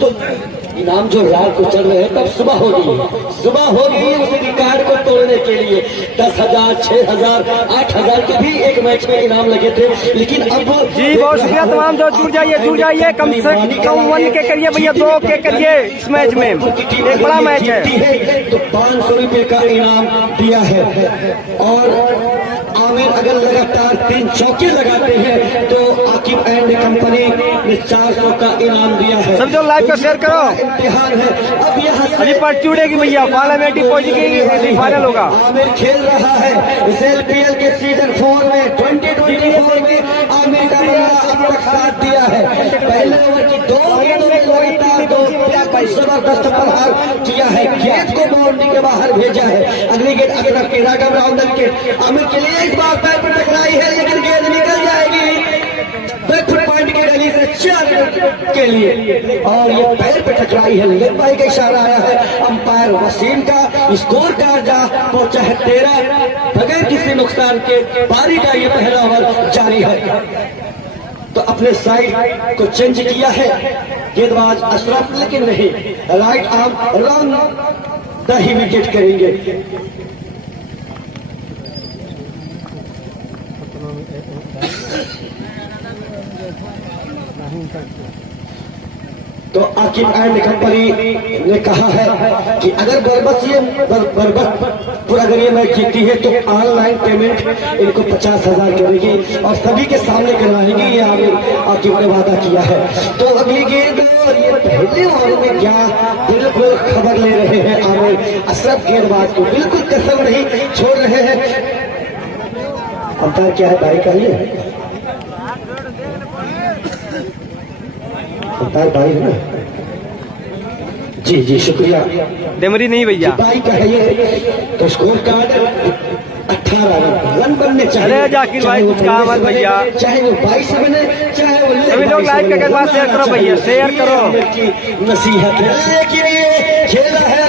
दोस्तों इनाम जो रात को चल रहे हैं तब सुबह होगी उस रिकॉर्ड को तोड़ने के लिए 10,000, 6,000, 8,000 के भी एक मैच में इनाम लगे थे, लेकिन अब जी बहुत शुक्रिया तमाम जो जुड़ जाइए कम से कम 1 के करिए भैया, 2 के करिए। इस मैच में एक बड़ा मैच है तो 500 रुपए का इनाम दिया है। और आमिर अगर लगातार 3 चौके लगाते हैं तो आकिब एंड कंपनी ने 400 का इनाम दिया है। सब जो लाइव को शेयर करो, इम्तिहान है अब यहाँ अभी पर्ची उड़ेगी भैया, फाइनल होगा। आमिर खेल रहा है इस LPL के सीजन 4 में 2024 में आमिर का अब तक साथ दिया है। पहले ओवर की 2 गेंदों में लगातार 2 जबरदस्त प्रहार किया है, गेंद को बाउंड्री के बाहर भेजा है। अगली गेंद अभी तक के राघव राउंडर के आमिर के लिए एक बार पैर पर टकराई है, लेकिन गेंद निकल जाएगी बैकफुट पॉइंट की गली से 4 रन के लिए, और ये पैर पे टकराई है। लेग बाई का इशारा आया है अंपायर वसीम का। स्कोर कार्ड जा पहुंचा है 13 बगैर किसी नुकसान के। पारी का ये पहला ओवर जारी है तो अपने साइड को चेंज किया है गेंदबाज अशरफ, लेकिन नहीं, right arm run the he wicket करेंगे। तो आकिब एंड कंपनी ने कहा है कि अगर बरबतपुर अगर ये मैच जीतती है तो ऑनलाइन पेमेंट इनको 50,000 करेगी और सभी के सामने करवाएंगे, ये आकिब ने वादा किया है। तो अगली गेंद और ये पहले ओवर में क्या बिल्कुल खबर ले रहे हैं आमिर अशरफ, गेंदबाज को बिल्कुल कसम नहीं छोड़ रहे हैं। अंपायर क्या है भाई का ये भाई है ना? जी शुक्रिया। डेमरी नहीं भैया, भाई का है ये। तो स्कोर कार्ड 18 रन बनने चाहिए। अरे जाकिर भाई कुछ कहा मत भैया, चाहे वो 22 बने चाहे वो सभी लोग लाइव के बाद शेयर करो भैया, शेयर करो। नसीहत है, लेकिन ये खेल है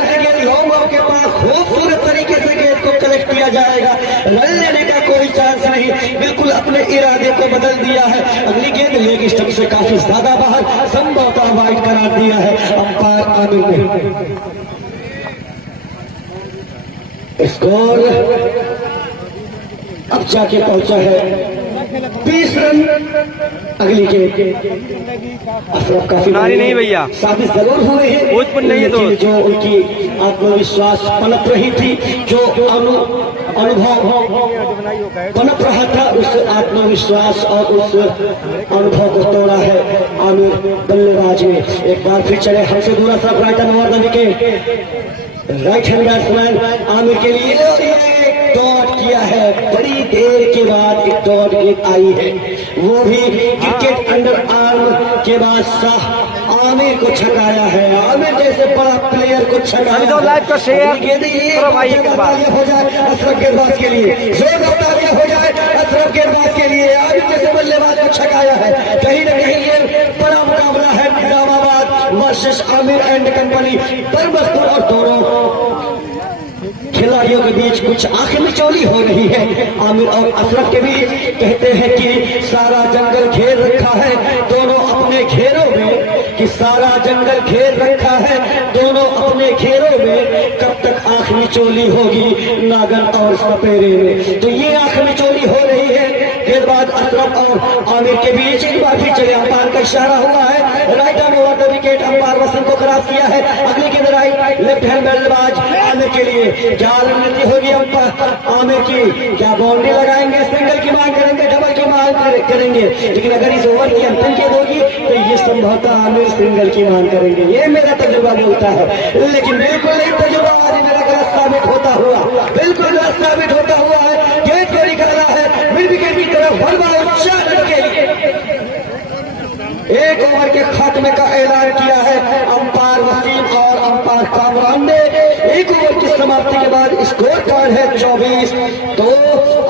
लॉन्ग ऑफ के पास खूबसूरत तरीके से गेंद को कलेक्ट किया जाएगा। रन लेने का कोई चांस नहीं, बिल्कुल अपने इरादे को बदल दिया है। अगली गेंद लेग स्टंप से काफी ज्यादा बाहर, संभवतः वाइड करार दिया है अंपायर आमिर ने। स्कोर अब जाके पहुंचा है 20 रन। अगली गेंद अशरफ काफी नहीं भैया, साबित जरूर हुए हैं, भोजपुर नहीं है तो जो उनकी आत्मविश्वास पनप रही थी, जो अनुभव पनप रहा था, उस आत्मविश्वास और उस अनुभव को तोड़ा है आमिर बल्लेबाज ने। एक बार फिर चले हमसे दूर तरफ right over the wicket, right hand batsman Aamir के लिए एक डॉट किया है। बड़ी देर के बाद एक डॉट गेंद आई है, वो भी क्रिकेट अंडर आर्म के बाद आमिर को छकाया है। आमिर जैसे बड़ा प्लेयर को छकाया। तो लाइव को शेयर करो भाई, एक बार हो जाए अशरफ गेंदबाज के लिए, जोरदार हो जाए अशरफ गेंदबाज के लिए। आमिर जैसे बल्लेबाज को छकाया है। कहीं न कहीं ये बड़ा मुकाबला है Nizamabad versus Aamir and company. Barbatpur और दोनों खिलाड़ियों के बीच कुछ आंख मिचौली हो रही है। आमिर और अशरफ के बीच कहते हैं कि सारा जंगल घेर रखा है दोनों अपने घेरों में, कि सारा जंगल घेर रखा है दोनों अपने घेरों में। कब तक आंख मिचौली होगी नागन और सपेरे में? तो ये आंख मिचौली हो रही है गेंदबाज अशरफ और आमिर के बीच। एक बार फिर चले अंपायर का इशारा हुआ है, right arm over the wicket, umpire Vasant को क्रॉस किया है। अगली गेंद राइट लेफ्ट हैंड बल्लेबाज आमिर के लिए। क्या रणनीति होगी अंपायर आमिर की? क्या बाउंड्री लगाएंगे, सिंगल की मांग करेंगे, डबल की मांग करेंगे? लेकिन अगर इस ओवर की अंतिम गेंद होगी तो ये संभवतः आमिर सिंगल की मांग करेंगे। ये मेरा तजुर्बा बोलता है, लेकिन बिल्कुल नहीं तजुर्बा आज मेरा गलत साबित होता हुआ, बिल्कुल गलत साबित होता हुआ है। गेंद को निकाला है मिड विकेट की तरफ, 4 रन के लिए एक ओवर के खात्मे का ऐलान किया है अंपायर वसीम और अंपायर कामरान ने। एक ओवर की समाप्ति के बाद स्कोर कार्ड है 24। तो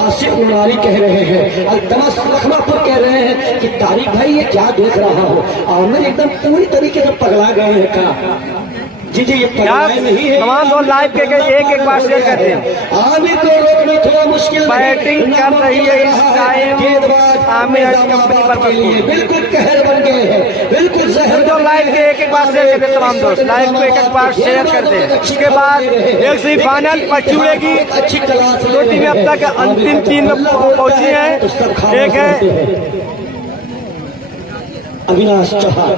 आसिफ मुनारी कह रहे हैं, अल्तमस लखमापुर कह रहे हैं कि तारिक भाई ये क्या देख रहा हो? आमिर एकदम पूरी तरीके से पगला गए हैं। जी जी, ये यार पढ़ाई नहीं है। तमाम दोस्त लाइव के एक एक बार शेयर करते हैं। आमिर को रोकना थोड़ा मुश्किल बैटिंग कर रही है इस time Aamir and company Barkatpur. बिल्कुल कहर बन गए हैं, बिल्कुल जहर। जो लाइव के एक बार शेयर करते हैं तमाम दोस्त, लाइव को एक एक बार शेयर करते हैं। उसके बाद एक सेमीफाइनल पचूड़े की अच्छी क्लास दो टीमें अब तक अंतिम 3 में पहुंची हैं। एक है अविनाश चौहान,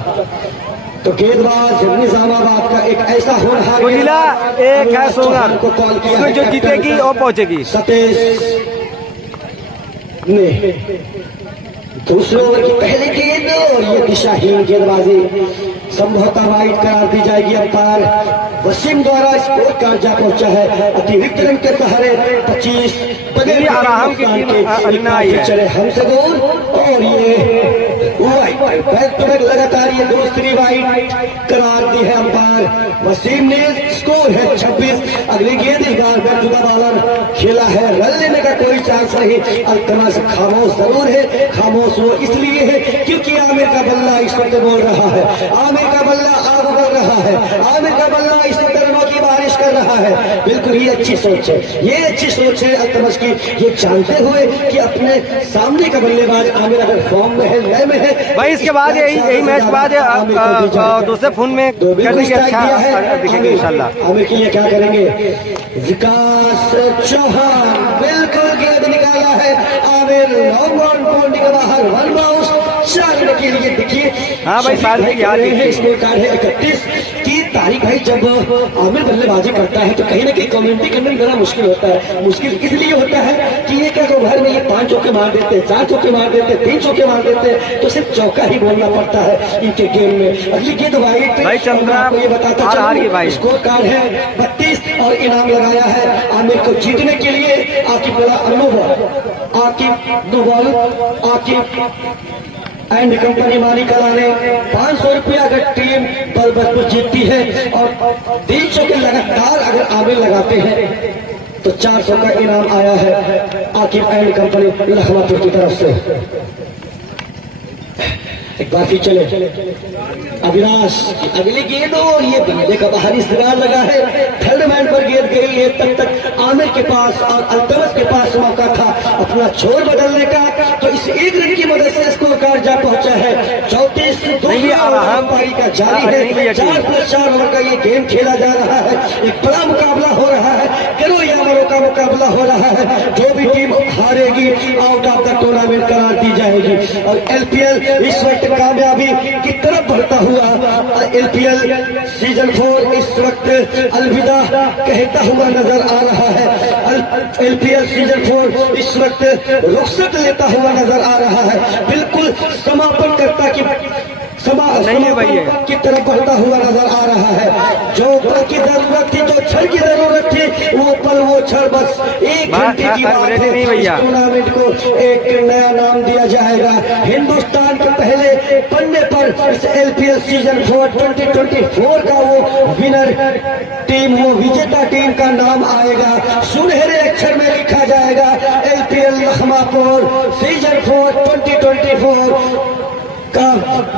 तो गेंदबाज निजामाबाद का एक ऐसा होनहार गुजिला, एक है सोनर को कॉल किया इसमें है जो जीतेगी वो पहुंचेगी। सतीश ने दूसरे ओवर की पहली गेंद और ये दिशाहीन गेंदबाजी संभवतः वाइड करार दी जाएगी। अंपायर वसीम द्वारा स्कोर कार्ड जा पहुंचा है। अतिरिक्त रन के सहारे 25 आराम की टीम अन्ना आई है। हमसे दूर और ये बैक टू बैक लगातार ये दूसरी वाइड करार दी है अंपायर वसीम ने। स्कोर है 26। अगली गेंद इस बार बैक टू द बॉलर खेला है, रन लेने का कोई चांस नहीं। अल्तमस खामोश जरूर है, खामोश वो इसलिए है क्योंकि आमिर का बल्ला इस वक्त बोल रहा है, आमिर का बल्ला आग उगल रहा है, आमिर का बल्ला इस वक्त रनों की बारिश कर रहा है। बिल्कुल ही अच्छी सोच है, ये अच्छी सोच है अल्तमस की, ये जानते हुए कि अपने सामने का बल्लेबाज आमिर अगर फॉर्म में है, लय में है। भाई इसके बाद यही मैच के बाद दूसरे फोन में करने की अच्छा दिखेंगे इंशाल्लाह। आमिर के लिए क्या करेंगे? विकास चौहान बिल्कुल गेंद निकाला है आमिर, लॉन्ग ऑन बाउंड्री के बाहर, वन बाउंस 4 रन के लिए। देखिए हाँ भाई, साल की याद है, स्कोर कार्ड है 31 की तारीख। भाई जब आमिर बल्लेबाजी करता है तो कहीं ना कहीं कमेंट्री करना बड़ा मुश्किल होता है। मुश्किल इसलिए होता है कि एक एक ओवर में ये 5 चौके मार देते हैं, 4 चौके मार देते हैं, 3 चौके मार देते हैं, तो सिर्फ चौका ही बोलना पड़ता है इनके गेम में। अगली गेंद वाइड भाई चंद्रा ये बताता चलूं, स्कोर कार्ड है 32 और इनाम लगाया है आमिर को जीतने के लिए। आकिब बड़ा अनुभव, Aqib noble, Aqib and company मानी कराने 500 रुपया अगर टीम बरकतपुर जीतती है और 300 के लगातार अगर आमिर लगाते हैं तो 400 का इनाम आया है आकिब एंड कंपनी लखमापुर की तरफ से। एक बार फिर चले अविनाश की अगली गेंद और ये बल्ले का बाहरी सिरार लगा है, थर्ड मैन पर गेंद गई है। तक आमिर के पास और अल्तमस के पास मौका था अपना छोर बदलने का, तो इस एक रन की मदद से स्कोर कार्ड जा पहुंचा है 34। पारी का जारी है, 4+4 ओवर का ये गेम खेला जा रहा है। एक बड़ा मुकाबला हो रहा है, करो या मरो का मुकाबला हो रहा है। जो भी टीम हारेगी आउट ऑफ द टूर्नामेंट करार दी जाएगी। और एलपीएल इस वक्त कामयाबी की तरफ बढ़ता हुआ एलपीएल सीजन 4 इस वक्त अलविदा कहता हुआ नजर आ रहा है। एलपीएल सीजन 4 इस वक्त रुखसत लेता हुआ नजर आ रहा है, बिल्कुल समापन करता की की तरफ बढ़ता हुआ नजर आ रहा है। जो पल की जरूरत थी, जो क्षण की जरूरत थी, वो पल वो क्षण बस 1 घंटे की बात है। टूर्नामेंट को एक नया नाम दिया जाएगा। हिंदुस्तान के पहले पन्ने पर इस एलपीएल सीजन 4 2024 का वो विनर टीम, वो विजेता टीम का नाम आएगा, सुनहरे अक्षर में लिखा जाएगा एलपीएल लखमापुर सीजन 4 2024 का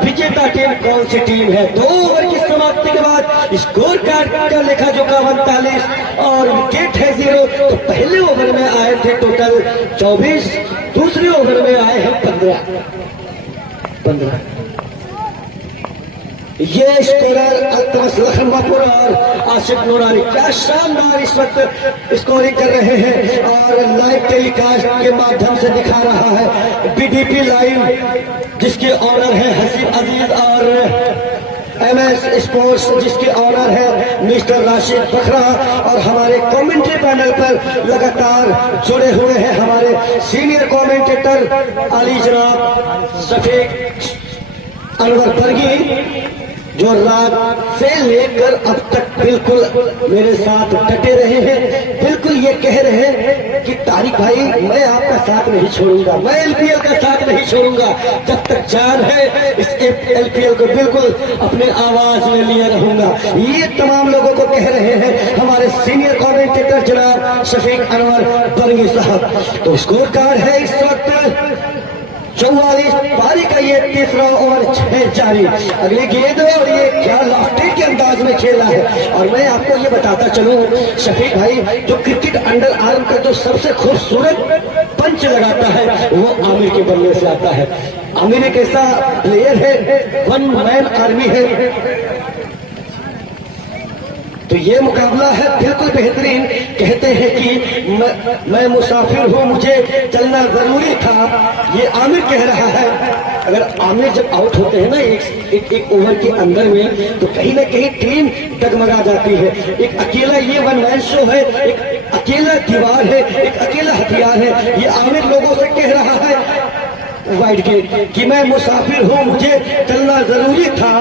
विजेता टीम कौन सी टीम है। 2 ओवर की समाप्ति के बाद स्कोर कार्ड का लेखा जोखा 39 और विकेट है 0। तो पहले ओवर में आए थे टोटल 24, दूसरे ओवर में आए हैं 15। ये स्कोरर अल्तमस लखमापुर और आसिफ नूरानी क्या शानदार इस वक्त स्कोरिंग कर रहे हैं और लाइव टेलीकास्ट के माध्यम से दिखा रहा है बीडीपी लाइव, जिसके ऑनर है हसीब अजीज, और एमएस स्पोर्ट्स जिसके ऑनर है मिस्टर राशिद बखरा। और हमारे कमेंट्री पैनल पर लगातार जुड़े हुए हैं हमारे सीनियर कमेंटेटर अली जनाब शफीक अनवर बरगी, जो रात से लेकर अब तक बिल्कुल मेरे साथ डटे रहे हैं। बिल्कुल ये कह रहे हैं कि तारिक भाई मैं आपका साथ नहीं छोड़ूंगा, मैं एलपीएल का साथ नहीं छोड़ूंगा, जब तक जान है इस एलपीएल को बिल्कुल अपने आवाज में लिए रहूंगा। ये तमाम लोगों को कह रहे हैं हमारे सीनियर कमेंटेटर जनाब शफीक अनवर बरगी साहब। तो स्कोर कार्ड है इस वक्त 44 पारी का ये तीसरा ओवर 6 जारी। अगली गेंद और ये क्या लाफ्टिंग के अंदाज में खेला है और मैं आपको ये बताता चलूं शफीक भाई, जो क्रिकेट अंडर आर्म का जो सबसे खूबसूरत पंच लगाता है वो आमिर के बल्ले से आता है। आमिर एक ऐसा प्लेयर है, वन मैन आर्मी है। तो ये मुकाबला है बिल्कुल बेहतरीन। कहते हैं कि मैं मुसाफिर हूँ, मुझे चलना जरूरी था, ये आमिर कह रहा है। अगर आमिर जब आउट होते हैं ना एक ओवर के अंदर में, तो कहीं ना कहीं टीम डगमगा जाती है। एक अकेला ये वन मैन शो है, एक अकेला दीवार है, एक अकेला हथियार है। ये आमिर लोगों से कह रहा है वाइड गेट कि मैं मुसाफिर हूँ, मुझे चलना जरूरी था,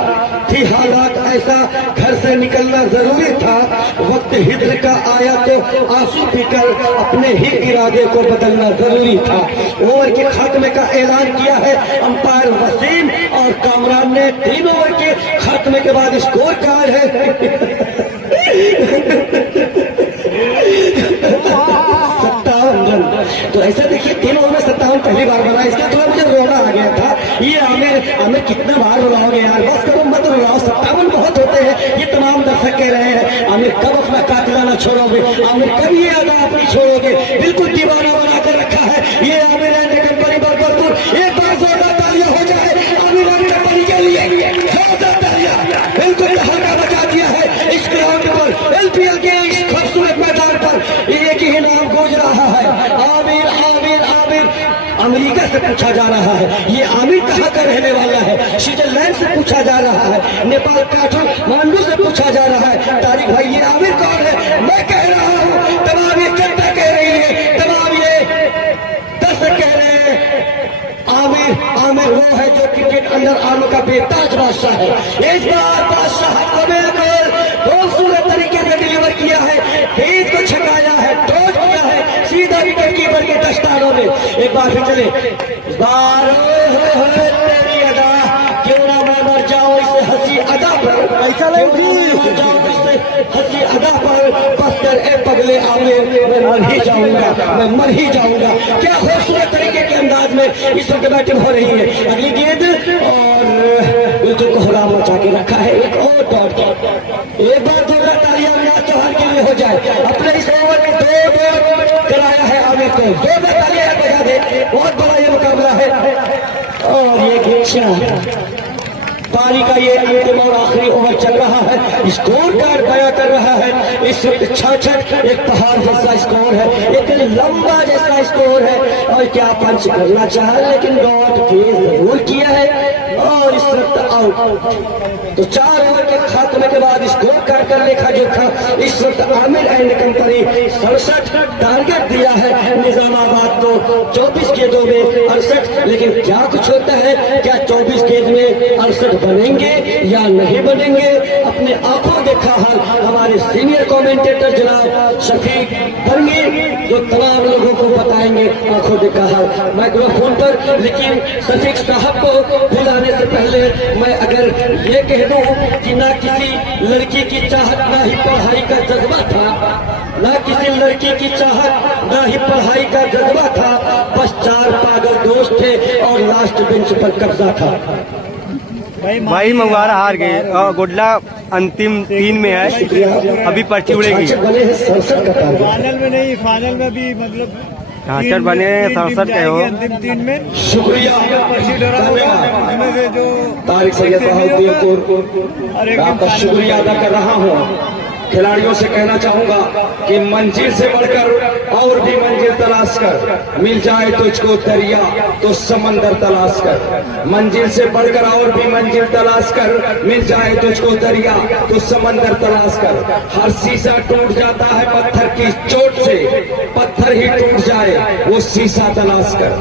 थी हालात ऐसा, घर से निकलना जरूरी था, वक्त हिज्र का आया तो आंसू पीकर अपने ही इरादे को बदलना जरूरी था। ओवर के खात्मे का ऐलान किया है अंपायर वसीम और कामरान ने। 3 ओवर के खात्मे के बाद स्कोर कार्ड है 57 रन। तो ऐसा देखिए 3 ओवर में 57 पहली बार बना, इसके थोड़ा मुझे रोना आ गया था। ये आमिर कितना बार रुलाओगे यार, बस करो मत रुलाओ, 57 बहुत होते हैं। ये तमाम दर्शक कह रहे हैं आमिर कब अपना कातिलाना छोड़ोगे, आमिर कब ये अदा अपनी छोड़ोगे। बिल्कुल दीवाना बनाकर रखा है ये आमिर एंड कंपनी बरकतपुर। एक बार जोरदार तालियां हो जाए आमिर एंड कंपनी के लिए, जोरदार तालियां। बिल्कुल हल्का बचा दिया है इस ग्राउंड पर, एलपीएल के इस खूबसूरत मैदान पर एक ही नाम गूंज रहा है, आमिर आमिर आमिर। अमेरिका से पूछा जा रहा है ये आमिर कहाँ का रहने वाला है, स्विट्जरलैंड से पूछा जा रहा है, नेपाल काठमांडू से पूछा जा रहा है। तारिक भाई ये आमिर कौन है? मैं कह रहा हूँ, तमाम ये जनता कह रही है, तमाम ये दर्शक कह रहे हैं आमिर वो है जो क्रिकेट अंडर आर्म का बेताज बादशाह है। इस बार बादशाह को बिल्कुल खूबसूरत तरीके से डिलीवर किया है, गेंद को छकाया है, टोच किया है सीधा विकेट कीपर के दस्तानों में। एक बार फिर चले, इस बार तेरी अदा, क्यों ना मैं मर जाऊं इस हंसी अदा पर, ऐसा मर जाऊं इस हंसी अदा पर, बस कर ए पगले आमिर मैं मर ही जाऊंगा, मैं मर ही जाऊंगा। क्या खूबसूरत तरीके के अंदाज में इस वक्त बैटिंग हो रही है। अगली गेंद और बिल्कुल कोहराम मचा के रखा है। एक और डॉट, एक बार जोरदार तालियां अविनाश चौहान के लिए हो जाए। अपने इस ओवर में 2 डॉट कराया है आमिर को, जोरदार तालियां बजा दे। बहुत बड़ा ये मुकाबला है और ये गेंद पारी का ये अंतिम और आखिरी ओवर चल रहा है। स्कोर कार्ड बयां कर रहा है इस वक्त 66, एक पहाड़ जैसा स्कोर है, एक लंबा जैसा स्कोर है। और क्या पंच करना चाहा लेकिन डॉट तेज जरूर किया है और इस वक्त आउट। तो 4 ओवर के खात्मे के बाद स्कोर कार्ड का लेखा जोखा इस वक्त आमिर एंड कंपनी 67 टारगेट दिया है निजामाबाद को 24 गेंदों में 68। लेकिन क्या कुछ होता है, क्या 24 गेंद में 68 बनेंगे या नहीं बनेंगे, अपने आंखों देखा हाल हमारे सीनियर कमेंटेटर जनाब शफीक बरगी जो तमाम लोगों को बताएंगे आंखों देखा हाल माइक्रोफोन पर। लेकिन शफीक साहब को बुलाने से पहले मैं अगर ये कह दूं कि ना किसी लड़की की चाहत ना ही पढ़ाई का जज्बा था, ना किसी लड़की की चाहत ना ही पढ़ाई का जज्बा था, बस 4 पागल दोस्त थे और लास्ट बेंच पर कब्जा था। भाई मंगवारा हार गए, गुडला अंतिम 3 में है, अभी पर्ची उड़ेगी। फाइनल में नहीं, फाइनल में भी मतलब ढांचर बने 67 के हो। अंतिम 3 में शुक्रिया जो तारिक सैयद को आपका शुक्रिया अदा कर रहा हूँ। खिलाड़ियों से कहना चाहूंगा कि मंजिल से बढ़कर और भी मंजिल तलाश कर, मिल जाए तुझको दरिया तो समंदर तलाश कर, मंजिल से बढ़कर और भी मंजिल तलाश कर, मिल जाए तुझको दरिया तो समंदर तलाश कर। हर शीशा टूट जाता है पत्थर की चोट से, पत्थर ही टूट जाए वो शीशा तलाश कर।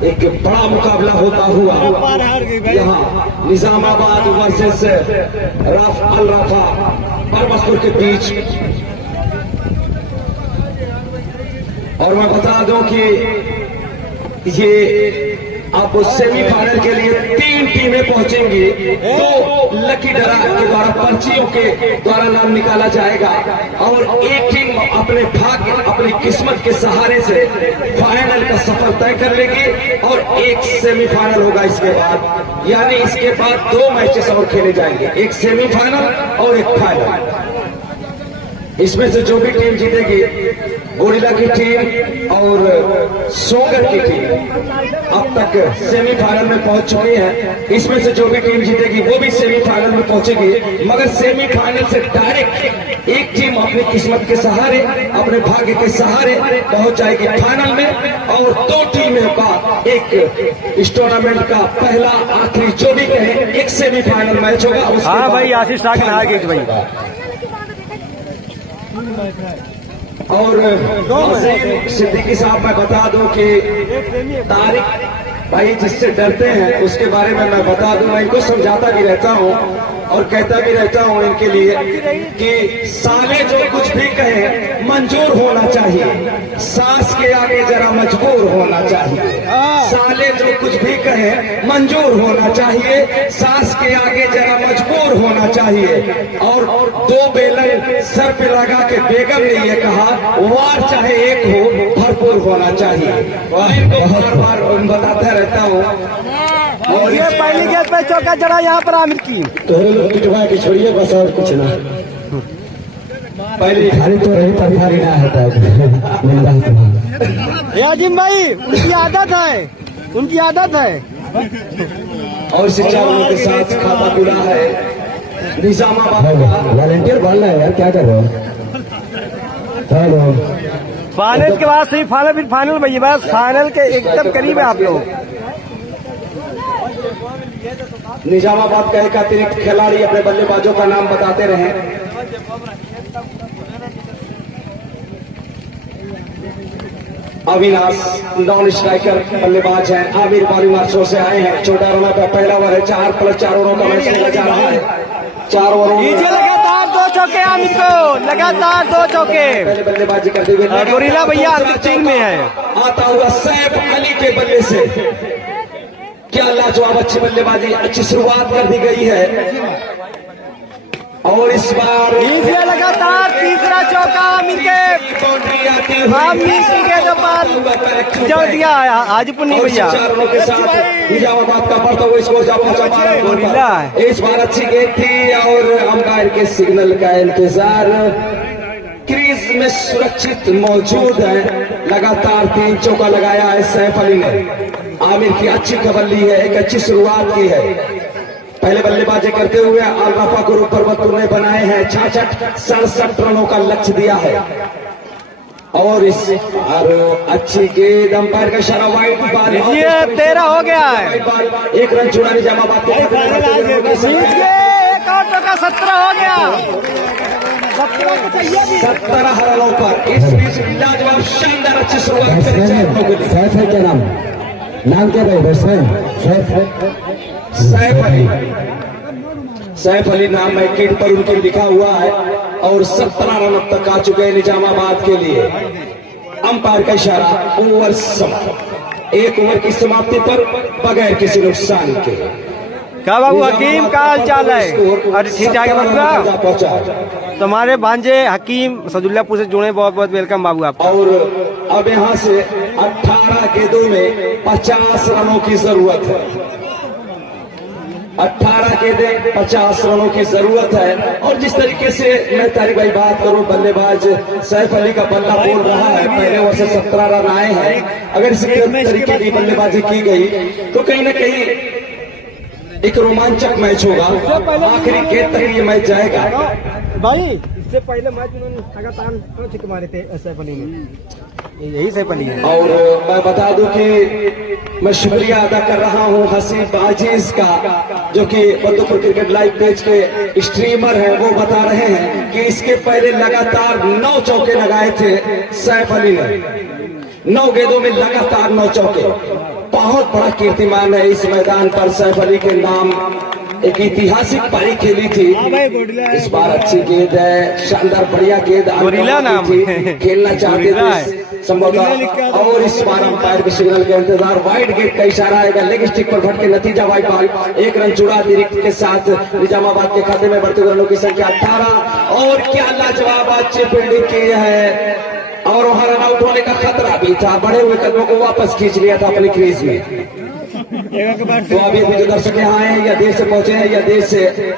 एक बड़ा मुकाबला होता हुआ यहाँ निजामाबाद वर्सेस अल रफा परमसपुर के बीच। और मैं बता दूं कि ये अब सेमीफाइनल के लिए 3 टीमें पहुंचेंगी, तो लकी ड्रा के द्वारा पर्चियों के द्वारा नाम निकाला जाएगा और एक टीम अपने भाग्य अपनी किस्मत के सहारे से फाइनल का सफर तय कर लेगी और एक सेमीफाइनल होगा इसके बाद, यानी इसके बाद 2 मैचेस और खेले जाएंगे, एक सेमीफाइनल और एक फाइनल। इसमें से जो भी टीम जीतेगी, गोरिल्ला की टीम और सोगर की टीम अब तक सेमीफाइनल में पहुंच चुकी है। इसमें से जो भी टीम जीतेगी वो भी सेमीफाइनल में पहुंचेगी, मगर सेमीफाइनल से डायरेक्ट एक टीम अपनी किस्मत के सहारे, अपने भाग्य के सहारे पहुंच जाएगी फाइनल में, और दो टीमें का एक इस टूर्नामेंट का पहला आखिरी जो भी कहे एक सेमीफाइनल मैच होगा। हाँ भाई, आशीष राग नहा गए भाई। और सिद्दीकी साहब मैं बता दूं कि तारिक भाई जिससे डरते हैं उसके बारे में मैं बता दूं, मैं इनको समझाता भी रहता हूं और कहता भी रहता हूं इनके लिए कि साले जो कुछ भी कहे मंजूर होना चाहिए, सास के आगे जरा मजबूर होना चाहिए। साले जो कुछ भी कहे मंजूर होना चाहिए, सास के आगे जरा मजबूर होना चाहिए। और दो बेलन सर पे लगा के बेगम ने ये कहा, वार चाहे एक हो भरपूर होना चाहिए। इनको बार बार बताता रहता हूँ। और ये पहली गेंद पे चौका जड़ा यहाँ पर आमिर की। तोहरे लोग पिटवा के छोड़िए बस, और कुछ ना। पहली खाली तो रही पर भारी ना होता है। आजिम भाई, उनकी आदत है, उनकी आदत है। और शिक्षा वालों के साथ खाता खुला है निजामाबाद का। वॉलंटियर बोल रहा है यार, क्या कर रहे हो? हेलो, फाइनल के बाद सही फाइनल, फिर फाइनल भैया, बस फाइनल के एकदम करीब है आप लोग। निजामाबाद का एक अतिरिक्त खिलाड़ी अपने बल्लेबाजों का नाम बताते रहे। अविनाश नॉन स्ट्राइकर बल्लेबाज हैं। आमिर बारी मार्चों से आए हैं। छोटा रना का पहला ओवर है, 4+4 ओवरों का मैच खेला जा रहा है। 4 ओवरों में लगातार 2 चौके आमिर को, लगातार 2 चौके। पहले बल्लेबाजी करते हुए गोरिल्ला भैया अंतिम में है। आता हुआ सैफ अली के बल्ले से क्या लाजवाब अच्छी बल्लेबाजी, अच्छी शुरुआत कर दी गई है। और इस बार लगातार तीसरा चौका आमिर के, आमिर की गेंद पर जड़ दिया हाजीपुर नहीं भैया। के साथ निजामाबाद का बढ़ता हुआ स्कोर जा पहुंचा गोरिल्ला। इस बार अच्छी गेंद थी और अंपायर के सिग्नल का इंतजार। क्रीज में सुरक्षित मौजूद है। लगातार 3 चौका लगाया है सैफ अली ने। आमिर की अच्छी खबर ली है, एक अच्छी शुरुआत की है। पहले बल्लेबाजी करते हुए अलराफा गुरु पर्वतपुर ने बनाए हैं 66 रनों का लक्ष्य दिया है। और इस अच्छी गेंद, अंपायर का इशारा, वाइड बॉल। ये 13 हो गया है। 1 रन चुरा निजामाबाद के एक और चौका 17 हो गया। 17 रनों पर इस बीच लाजवाब शानदार अच्छी शुरुआत करी। सैफ है क्या नाम? नाम क्या भाई? सैफ अली। सैफ अली नाम है, किट पर उनके लिखा हुआ है। और 17 रन अब तक आ चुके हैं निजामाबाद के लिए। अंपायर का इशारा, ओवर समाप्त। 1 ओवर की समाप्ति पर बगैर किसी नुकसान के। क्या बाबू हकीम, का हाल चाल है? अरे ठीक ठाक है बाबू। तुम्हारे भांजे हकीम सदुल्लापुर से जुड़े, बहुत बहुत वेलकम बाबू आप। और अब यहाँ से 18 गेंदों में 50 रनों की जरूरत है। 18 गेंदें 50 रनों की जरूरत है। और जिस तरीके से मैं तारिक भाई बात करूं, बल्लेबाज सैफ अली का बल्ला बोल रहा है, पहले ओवर से 17 रन आए हैं। अगर इसी तरीके की बल्लेबाजी की गई तो कहीं न कहीं एक रोमांचक मैच होगा। आखिरी गेंद तक ये मैच जाएगा। भाई इससे पहले मैच उन्होंने लगातार छक्के मारे थे सैफ अली ने, यही सैफ अली है। और मैं बता दूं कि मैं शुक्रिया अदा कर रहा हूं हसीब आजीज का, जो कि बद्दुपुर क्रिकेट लाइव पेज के स्ट्रीमर हैं। वो बता रहे हैं कि इसके पहले लगातार 9 चौके लगाए थे सैफ अली ने। 9 गेंदों में लगातार 9 चौके। बहुत बड़ा कीर्तिमान है इस मैदान पर। सैफ अली के नाम एक ऐतिहासिक पारी खेली थी। इस बार अच्छी गेंद है, शानदार बढ़िया गेंद। गोरिल्ला नाम खेलना चाहते थे संभवतः। और इस बार अंपायर के सिग्नल के इंतजार। वाइड गेट का इशारा आएगा, लेग स्टिक पर भटके नतीजा वाइड बॉल। 1 रन जुड़ा अतिरिक्त के साथ निजामाबाद के खाते में बढ़ते हुए रनों की संख्या 18। और क्या लाजवाब अच्छी फील्डिंग की है। और वहां रन आउट होने का खतरा भी था, बढ़े हुए कदमों को वापस खींच लिया था अपनी क्रीज में। एक बार तो अभी जो दर्शक यहाँ हैं या देश से पहुंचे हैं या देश से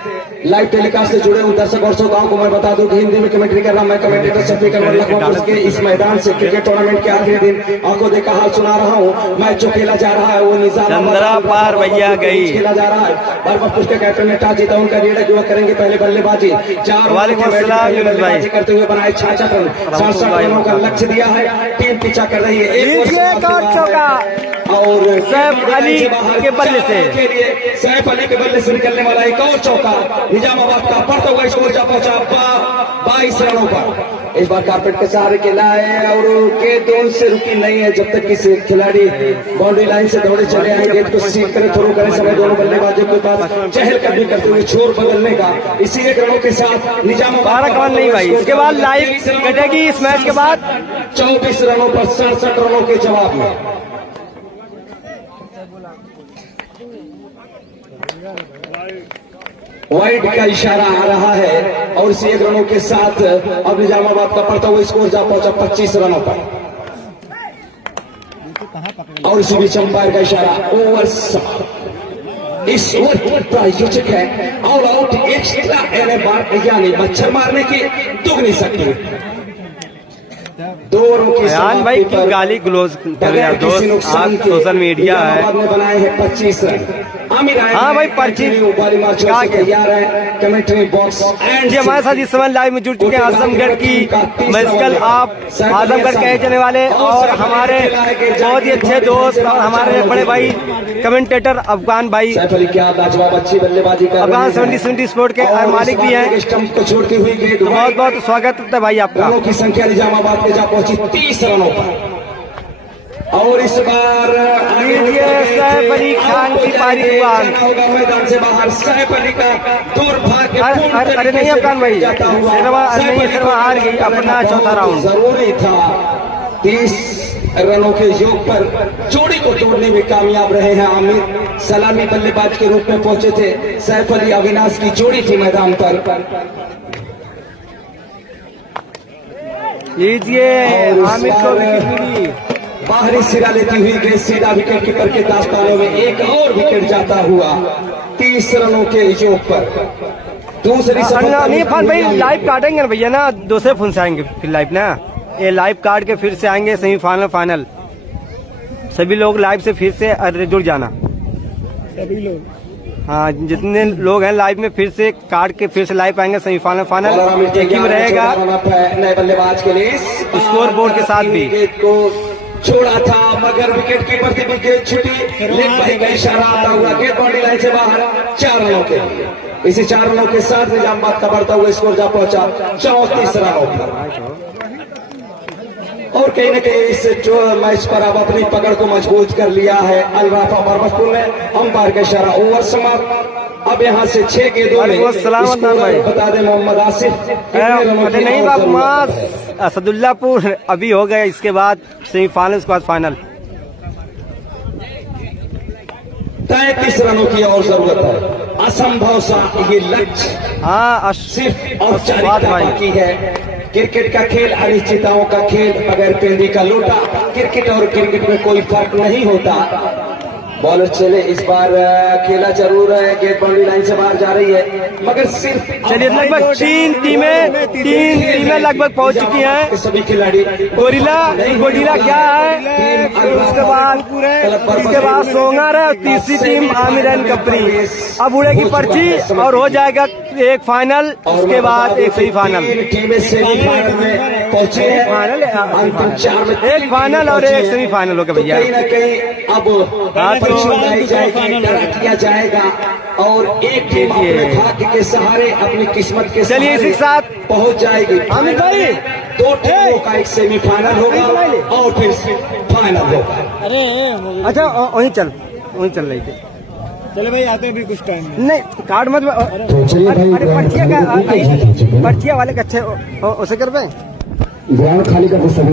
लाइव टेलीकास्ट से जुड़े हुए दर्शक और श्रोताओं को मैं बता दूं कि हिंदी में कमेंट्री कर रहा मैं कमेंटेटर शफीक अनवर लखनऊ के इस मैदान से क्रिकेट टूर्नामेंट के आखिरी दिन आंखों देखा हाल सुना रहा हूँ। मैच जो खेला जा रहा है वो चंद्रा पार भैया गई खेला जा रहा है। बरबसपुर के कैप्टन ने टॉस जीता, उनका लीडर जो करेंगे पहले बल्लेबाजी। 4 बल्लेबाजी करते हुए बनाए 66 रन, 67 रनों का लक्ष्य दिया है। टीम पीछा कर रही है और सैफ अली के बल्ले से सैफ अली के बल्ले से निकलने वाला एक और चौका निजामाबाद का बढ़ता हुआ स्कोर जा पहुंचा 22 रनों पर। इस बार कारपेट के सहारे खेला है और के दोन से रुकी नहीं है जब तक किसी खिलाड़ी बाउंड्री लाइन से दौड़े चले आएंगे तो सीख करें थ्रो करें समय दोनों बल्लेबाजों के पास चहलकदमी करते हुए छोर बदलने का। इसी 1 रनों के साथ निजामाबाद 12 कमान नहीं भाई, इसके बाद लाइव कटेगी इस मैच के बाद 24 रनों पर 67 रनों के जवाब में। वाइड का इशारा आ रहा है और इसी 1 रनों के साथ अब निजामाबाद का बढ़ता हुआ स्कोर जा पहुंचा 25 रनों पर। और इसी बीच अंपायर का इशारा ओवर इस ओवर प्रायोजक है ऑल आउट एक्स्ट्रा यानी मच्छर मारने की दुगनी शक्ति। 2 ओवरों की बयान भाई की गाली ग्लोज कर यार दोस्त, आज सोशल मीडिया है। बनाए हैं 25 रन। हाँ भाई पर्ची क्या तैयार है कमेंट्री बॉक्स जी हमारे साथ इस समय लाइव में जुड़ चुके हैं आजमगढ़ की मैजिकल आप आजमगढ़ कहे जाने वाले और हमारे बहुत ही अच्छे दोस्त और हमारे बड़े भाई कमेंटेटर अफगान भाई अच्छी बल्लेबाजी कर अफगान 70 स्पोर्ट के और मालिक भी हैं। स्टंप को छोड़ती हुई गेट बहुत बहुत स्वागत है भाई आपका। रनों की संख्या निजामाबाद के जा पहुंची 30 रनों पर। और इस बार सैफ अली खान की पारी होगा मैदान से बाहर। सैफ अली का दुर्भाग्य अरे नहीं अफगान भाई शर्मा हार गई अपना चौथा राउंड। जरूरी था 30 रनों के योग पर जोड़ी को तोड़ने में कामयाब रहे हैं आमिर। सलामी बल्लेबाज के रूप में पहुंचे थे। सैफ अली अविनाश की जोड़ी थी मैदान पर। लीजिए आमिर को विकेट मिली। बाहरी सिरा लेती हुई गेंद सीधा विकेट कीपर के दास्तानों में एक और विकेट जाता हुआ 30 रनों के योग पर। दूसरी नहीं फान भाई लाइव काटेंगे ना भैया ना, दूसरे फोन से आएंगे फिर लाइव ना, ये लाइव काट के फिर से आएंगे सेमीफाइनल फाइनल। सभी लोग लाइव से फिर से जुड़ जाना, सभी लोग। हाँ जितने लोग हैं लाइव में फिर से काट के फिर से लाइव आएंगे सेमीफाइनल फाइनल। एक ही में रहेगा नए बल्लेबाज के लिए स्कोर बोर्ड के साथ भी छोड़ा था मगर विकेट कीपर की विकेट छुटी। लेग भाई का इशारा आता हुआ गेंद बाउंड्री लाइन से बाहर 4 रनों के। इसी 4 रनों के साथ निजामाबाद का बढ़ता हुआ स्कोर जा पहुंचा 34 रनों पर। और कहीं न कहीं इस जो मैच पर अब अपनी पकड़ को मजबूत कर लिया है अलराफा बरबसपुर ने। अंपायर का इशारा ओवर समाप्त। अब यहाँ से 6 गेंदों में बता दें मोहम्मद आसिफ नहीं बाबू असदुल्लापुर अभी हो गया, इसके बाद सेमीफाइनल उसके बाद फाइनल। 33 रनों की और जरूरत है। असंभव सा ये लक्ष्य हाँ सिर्फ औपचारिकता बाकी है। क्रिकेट का खेल अनिश्चितताओं का खेल, बगैर पेंदी का लोटा। क्रिकेट और क्रिकेट में कोई फर्क नहीं होता। बॉलर चले इस बार खेला जरूर है, गेट बाउंड्री लाइन से बाहर जा रही है मगर सिर्फ चलिए लगभग 3 टीमें लगभग पहुंच चुकी हैं। सभी खिलाड़ी गोरिल्ला क्या है, उसके बाद सोंगार है और तीसरी टीम आमिर एंड कंपनी। अब उड़ेगी पर्ची और हो जाएगा एक फाइनल, उसके बाद एक सेमीफाइनल। टीमें सेमीफाइनल में पहुंचे हैं। अंतिम 4 में एक फाइनल और एक सेमीफाइनल होगा भैया। कहीं न कहीं अब किया जाएगा और एक टीम अपने भाग्य के सहारे अपनी किस्मत के चलिए इसी के साथ पहुंच जाएगी। आमिर भाई 2 टीमों का एक सेमीफाइनल होगा और फिर फाइनल होगा। अरे अच्छा वहीं चल रही थी। चलो भाई आते हैं भी कुछ टाइम नहीं कार्ड मत। अरे पर्चिया वाले का अच्छे उसे कर पाए ग्राउंड खाली कर